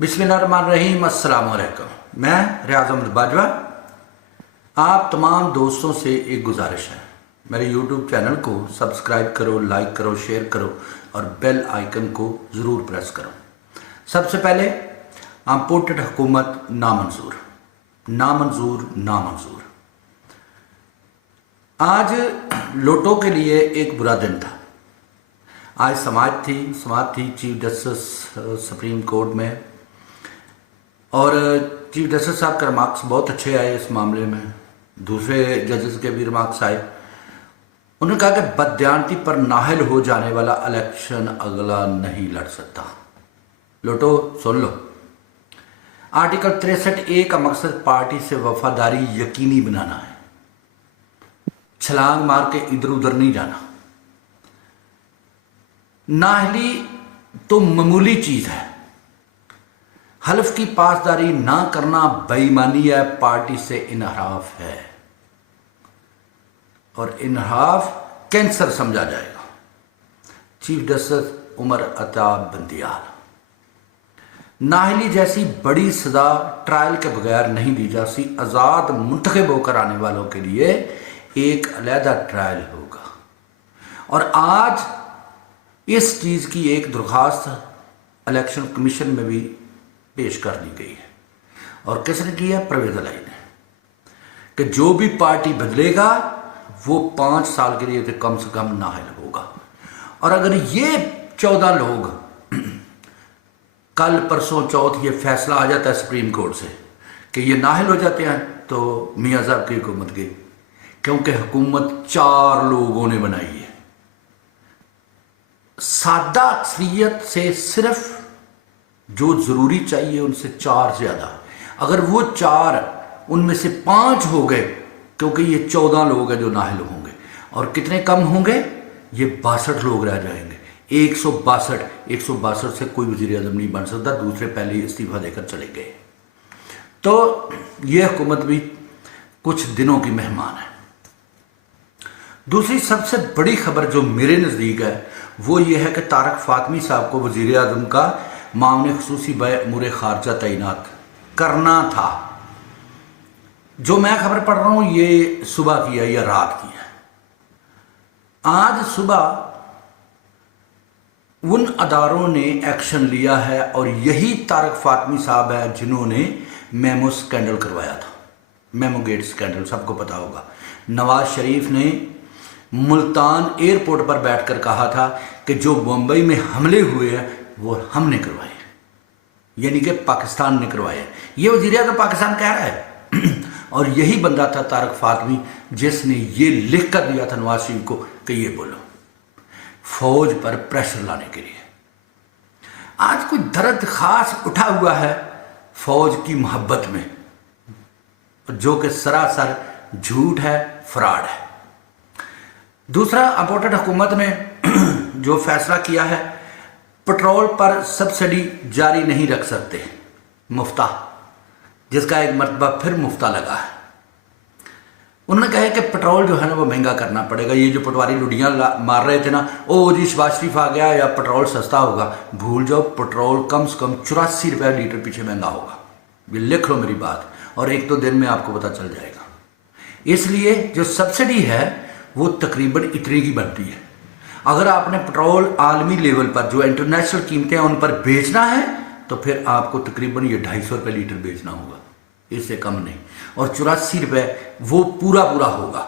बिस्मिल्लाहिर्रहमानिर्रहीम, अस्सलाम वालेकुम। मैं रियाज अहमद बाजवा। आप तमाम दोस्तों से एक गुजारिश है, मेरे यूट्यूब चैनल को सब्सक्राइब करो, लाइक करो, शेयर करो और बेल आइकन को ज़रूर प्रेस करो। सबसे पहले इम्पोर्टेड हुकूमत नामंजूर नामंजूर नामंजूर। आज लोटो के लिए एक बुरा दिन था। आज समाअत थी चीफ जस्टिस सुप्रीम कोर्ट में, और चीफ जस्टिस साहब के रिमार्क्स बहुत अच्छे आए इस मामले में। दूसरे जजेस के भी रिमार्क्स आए। उन्होंने कहा कि बददियानती पर नाहल हो जाने वाला इलेक्शन अगला नहीं लड़ सकता। लोटो सुन लो, आर्टिकल 63A का मकसद पार्टी से वफादारी यकीनी बनाना है, छलांग मार के इधर उधर नहीं जाना। नाहली तो मामूली चीज है, हल्फ की पासदारी ना करना बेईमानी है, पार्टी से इनहराफ है और इनहराफ कैंसर समझा जाएगा। चीफ जस्टिस उमर अता बंदियाल, नाहली जैसी बड़ी सजा ट्रायल के बगैर नहीं दी जा सकती। आज़ाद मुंतखब होकर आने वालों के लिए एक अलहदा ट्रायल होगा। और आज इस चीज़ की एक दरख्वास्त इलेक्शन कमीशन में भी पेश कर दी गई है। और किसने की है? परवेज़ इलाही ने, कि जो भी पार्टी बदलेगा वो 5 साल के लिए तो कम से कम नाहल होगा। और अगर ये 14 लोग कल परसों चौथ ये फैसला आ जाता है सुप्रीम कोर्ट से कि ये नाहल हो जाते हैं, तो मियां साहब की हुकूमत गई, क्योंकि हुकूमत 4 लोगों ने बनाई है। सादा अक्सरियत से सिर्फ जो ज़रूरी चाहिए उनसे 4 ज़्यादा। अगर वो 4 उनमें से 5 हो गए, क्योंकि ये 14 लोग हैं जो नाहल होंगे, और कितने कम होंगे? ये 62 लोग रह जाएंगे। 162 से कोई वज़ीर आज़म नहीं बन सकता। दूसरे पहले ही इस्तीफा देकर चले गए। तो ये हुकूमत भी कुछ दिनों की मेहमान है। दूसरी सबसे बड़ी खबर जो मेरे नज़दीक है वो ये है कि तारक फातमी साहब को वज़ीर आज़म का मामले खुसूसी बअमूर खारजा तैनात करना था। जो मैं खबर पढ़ रहा हूँ ये सुबह की है या रात की है। आज सुबह उन अदारों ने एक्शन लिया है और यही तारक फातमी साहब है जिन्होंने मेमो स्कैंडल करवाया था। मेमो गेट स्कैंडल सबको पता होगा। नवाज शरीफ ने मुल्तान एयरपोर्ट पर बैठकर कहा था कि जो मुंबई में हमले हुए हैं वो हमने करवाए, यानी कि पाकिस्तान ने करवाए। ये वज़ीर आज़म पाकिस्तान कह रहा है। और यही बंदा था तारक फातमी जिसने ये लिख कर दिया था नवाज शरीफ को कि ये बोलो, फौज पर प्रेशर लाने के लिए। आज कोई दर्द खास उठा हुआ है फौज की मोहब्बत में, जो कि सरासर झूठ है, फ्रॉड है। दूसरा, इम्पोर्टेड हुकूमत ने जो फैसला किया है, पेट्रोल पर सब्सिडी जारी नहीं रख सकते, मुफ्ता, जिसका एक मरतबा फिर मुफ्ता लगा है। उन्होंने कहा कि पेट्रोल जो है ना वो महंगा करना पड़ेगा। ये जो पटवारी लुडियाँ मार रहे थे ना, ओ जी शबाज शरीफ आ गया या पेट्रोल सस्ता होगा, भूल जाओ। पेट्रोल कम से कम 84 रुपये लीटर पीछे महंगा होगा। ये लिख लो मेरी बात, और 1-2 दिन में आपको पता चल जाएगा। इसलिए जो सब्सिडी है वो तकरीबन इतनी की बनती है। अगर आपने पेट्रोल आलमी लेवल पर जो इंटरनेशनल कीमतें हैं उन पर बेचना है तो फिर आपको तकरीबन ये 250 रुपये लीटर बेचना होगा, इससे कम नहीं। और 84 रुपये वो पूरा होगा।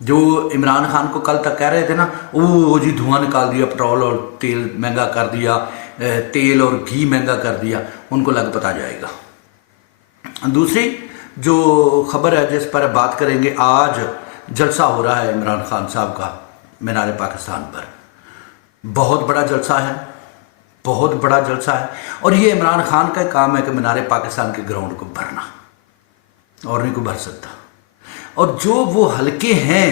जो इमरान खान को कल तक कह रहे थे ना, ओ जी धुआं निकाल दिया, पेट्रोल और तेल महंगा कर दिया, तेल और घी महंगा कर दिया, उनको लग पता जाएगा। दूसरी जो खबर है जिस पर बात करेंगे, आज जलसा हो रहा है इमरान खान साहब का मीनार पाकिस्तान पर। बहुत बड़ा जलसा है, बहुत बड़ा जलसा है। और ये इमरान खान का काम है कि मीनार पाकिस्तान के ग्राउंड को भरना, और नहीं को भर सकता। और जो वो हल्के हैं,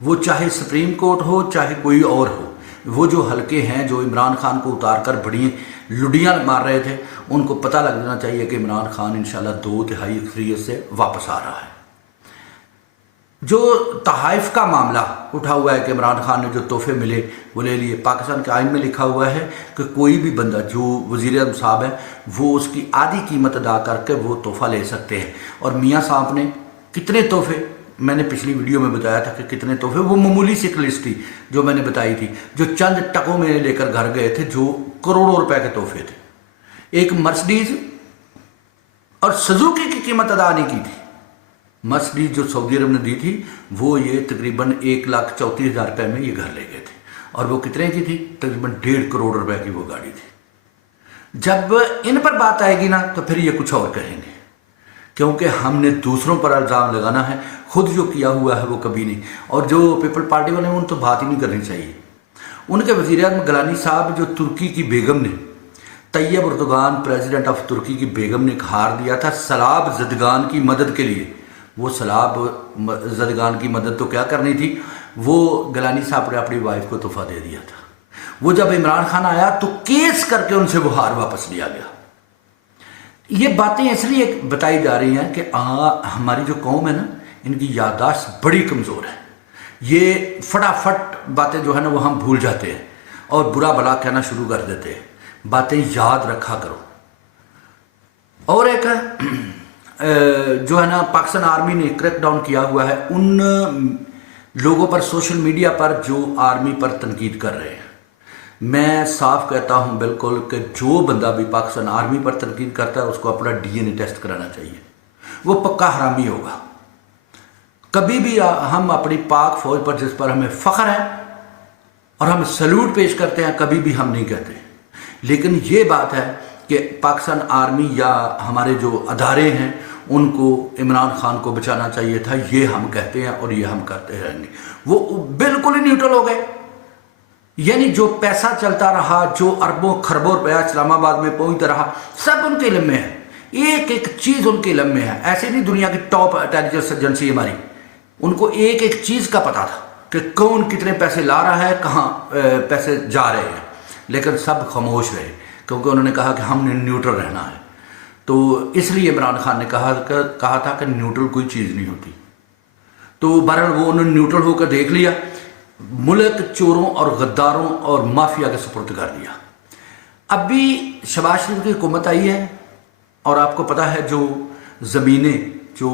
वो चाहे सुप्रीम कोर्ट हो चाहे कोई और हो, वो जो हल्के हैं जो इमरान खान को उतार कर बड़ी लुडियाँ मार रहे थे, उनको पता लग जाना चाहिए कि इमरान खान इंशाल्लाह 2/3 अक्सरियत से वापस आ रहा है। जो तहाइफ का मामला उठा हुआ है कि इमरान खान ने जो तोहफे मिले वो ले लिए, पाकिस्तान के आइन में लिखा हुआ है कि कोई भी बंदा जो वज़ीर आज़म साहब है वो उसकी आधी कीमत अदा करके वो तोहफ़ा ले सकते हैं। और मियाँ साहब ने कितने तोहफे, मैंने पिछली वीडियो में बताया था कि कितने तोहफे, वो मामूली सी लिस्ट थी जो मैंने बताई थी, जो चंद टकों में लेकर घर गए थे, जो करोड़ों रुपए के तोहफे थे। एक मर्सिडीज और सुजुकी की कीमत अदा नहीं की थी। मर्सिडीज जो सऊदी अरब ने दी थी वो ये तकरीबन 1,34,000 रुपये में ये घर ले गए थे, और वो कितने की थी? तकरीबन 1.5 करोड़ रुपए की वो गाड़ी थी। जब इन पर बात आएगी ना तो फिर ये कुछ और कहेंगे, क्योंकि हमने दूसरों पर इल्ज़ाम लगाना है, खुद जो किया हुआ है वो कभी नहीं। और जो पीपल पार्टी वाले हैं उन तो बात ही नहीं करनी चाहिए। उनके वज़ीर आज़म गलानी साहब, जो तुर्की की बेगम ने, तैयब अर्दोगान प्रेसिडेंट ऑफ तुर्की की बेगम ने हार दिया था सलाब ज़दगान की मदद के लिए। वो सलाब ज़दगान की मदद तो क्या करनी थी, वो गलानी साहब ने अपनी वाइफ को तोहफा दे दिया था। वो जब इमरान खान आया तो केस करके उनसे वो हार वापस लिया गया। ये बातें इसलिए बताई जा रही हैं कि हमारी जो कौम है ना, इनकी याददाश्त बड़ी कमज़ोर है। ये फटाफट बातें जो है ना वो हम भूल जाते हैं और बुरा भला कहना शुरू कर देते हैं। बातें याद रखा करो। और एक जो है ना, पाकिस्तान आर्मी ने क्रैकडाउन किया हुआ है उन लोगों पर सोशल मीडिया पर जो आर्मी पर तनकीद कर रहे हैं। मैं साफ कहता हूं बिल्कुल कि जो बंदा भी पाकिस्तान आर्मी पर तनकीद करता है उसको अपना DNA टेस्ट कराना चाहिए, वो पक्का हरामी होगा। कभी भी हम अपनी पाक फौज पर, जिस पर हमें फ़ख्र है और हम सैल्यूट पेश करते हैं, कभी भी हम नहीं कहते। लेकिन ये बात है कि पाकिस्तान आर्मी या हमारे जो अदारे हैं उनको इमरान खान को बचाना चाहिए था, ये हम कहते हैं और ये हम करते रहेंगे। वो बिल्कुल ही न्यूट्रल हो गए। यानी जो पैसा चलता रहा, जो अरबों खरबों रुपया इस्लामाबाद में पहुंचता रहा, सब उनके इल्म में है, एक एक चीज़ उनके इल्म में है। ऐसे नहीं दुनिया की टॉप इंटेलिजेंस एजेंसी हमारी, उनको एक एक चीज़ का पता था कि कौन कितने पैसे ला रहा है, कहाँ पैसे जा रहे हैं। लेकिन सब खामोश रहे क्योंकि उन्होंने कहा कि हमने न्यूट्रल रहना है। तो इसलिए इमरान खान ने कहा था कि न्यूट्रल कोई चीज़ नहीं होती। तो बहरहाल वो उन्होंने न्यूट्रल होकर देख लिया, मुल्क चोरों और गद्दारों और माफिया के सुपुर्द कर दिया। अभी शहबाज शरीफ की हुकूमत आई है और आपको पता है जो ज़मीनें जो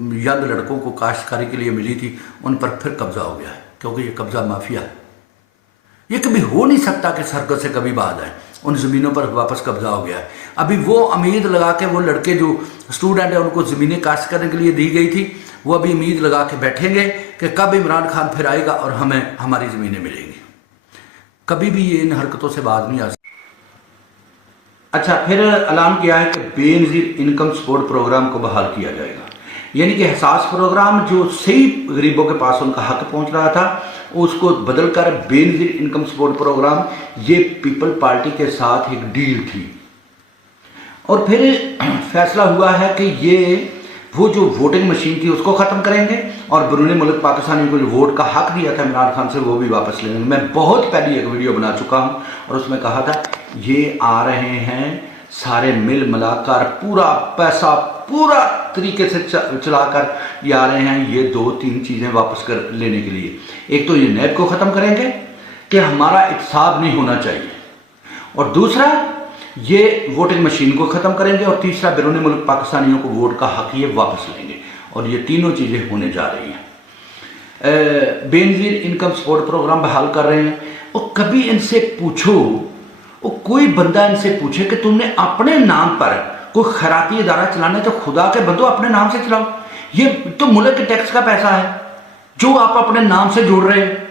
यंग लड़कों को काश्तकारी के लिए मिली थी उन पर फिर कब्जा हो गया है, क्योंकि ये कब्जा माफिया है। ये कभी हो नहीं सकता कि सरकत से कभी बाद आए। उन ज़मीनों पर वापस कब्जा हो गया है। अभी वो उम्मीद लगा के वो लड़के जो स्टूडेंट हैं उनको ज़मीनें काश्त करने के लिए दी गई थी, वो अभी उम्मीद लगा के बैठेंगे कि कब इमरान खान फिर आएगा और हमें हमारी ज़मीनें मिलेंगी। कभी भी ये इन हरकतों से बाज नहीं आ सकता। अच्छा, फिर ऐलान किया है कि बेनज़ीर इनकम सपोर्ट प्रोग्राम को बहाल किया जाएगा। यानी कि एहसास प्रोग्राम जो सही गरीबों के पास उनका हक पहुंच रहा था उसको बदलकर बेनज़ीर इनकम सपोर्ट प्रोग्राम, ये पीपल पार्टी के साथ एक डील थी। और फिर फैसला हुआ है कि ये वो जो वोटिंग मशीन थी उसको ख़त्म करेंगे और बैरून मुल्क पाकिस्तानियों को जो वोट का हक दिया था इमरान खान से वो भी वापस ले लेंगे। मैं बहुत पहले एक वीडियो बना चुका हूँ और उसमें कहा था ये आ रहे हैं सारे मिल मिलाकर पूरा पैसा पूरा तरीके से चलाकर ये आ रहे हैं ये 2-3 चीज़ें वापस कर लेने के लिए। एक तो ये नैब को ख़त्म करेंगे कि हमारा इत्साब नहीं होना चाहिए, और दूसरा ये वोटिंग मशीन को ख़त्म करेंगे, और तीसरा बैरून मुल्क पाकिस्तानियों को वोट का हक ये वापस लेंगे। और ये तीनों चीज़ें होने जा रही हैं। बेनज़ीर इनकम सपोर्ट प्रोग्राम बहाल कर रहे हैं। और कभी इनसे पूछो, वो कोई बंदा इनसे पूछे कि तुमने अपने नाम पर कोई खैराती इदारा चलाना है तो खुदा के बंदो अपने नाम से चलाओ। ये तो मुल्क के टैक्स का पैसा है जो आप अपने नाम से जोड़ रहे हैं।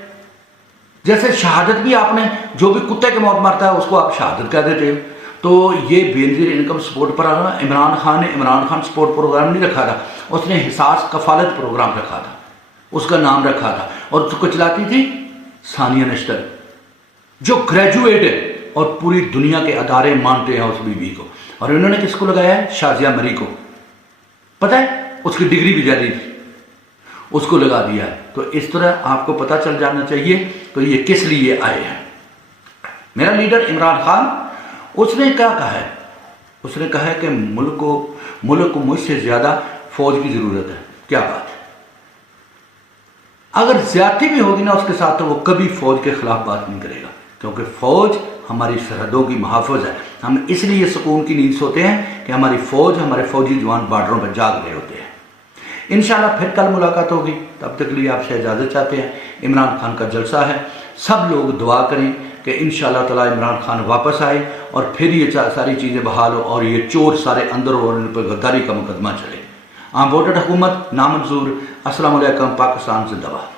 जैसे शहादत भी आपने, जो भी कुत्ते के मौत मारता है उसको आप शहादत कह देते हो। तो ये बेनज़ीर इनकम सपोर्ट पर इमरान खान ने इमरान खान सपोर्ट प्रोग्राम नहीं रखा था, उसने हिसास कफालत प्रोग्राम रखा था, उसका नाम रखा था। और उसको चलाती थी सानिया नश्तर जो ग्रेजुएट है और पूरी दुनिया के अदारे मानते हैं उस बीवी को। और इन्होंने किसको लगाया है? शाजिया मरी को। पता है उसकी डिग्री भी जारी थी, उसको लगा दिया है। तो इस तरह आपको पता चल जाना चाहिए तो ये किस लिए आए हैं। मेरा लीडर इमरान खान, उसने क्या कहा है? उसने कहा है कि मुल्क को मुझसे ज़्यादा फौज की ज़रूरत है। क्या बात है? اگر زیادتی بھی ہوگی نا اس کے ساتھ، تو وہ کبھی فوج کے خلاف بات نہیں کرے گا، کیونکہ فوج ہماری سرحدوں کی محافظ ہے۔ ہم اس لیے سکون کی نیند سوتے ہیں کہ ہماری فوج، ہمارے فوجی جوان بارڈروں پہ جاگ رہے ہوتے ہیں۔ انشاءاللہ پھر کل ملاقات ہوگی، تب تک لیے آپ سے اجازت چاہتے ہیں۔ عمران خان کا جلسہ ہے، سب لوگ دعا کریں کہ انشاءاللہ تعالی عمران خان واپس آئے اور پھر یہ ساری چیزیں بحال ہو اور یہ چور سارے اندر ہو اور ان پر غداری کا مقدمہ چلے۔ ووٹر حکومت نامنظور۔ السلام علیکم، پاکستان زندہ باد۔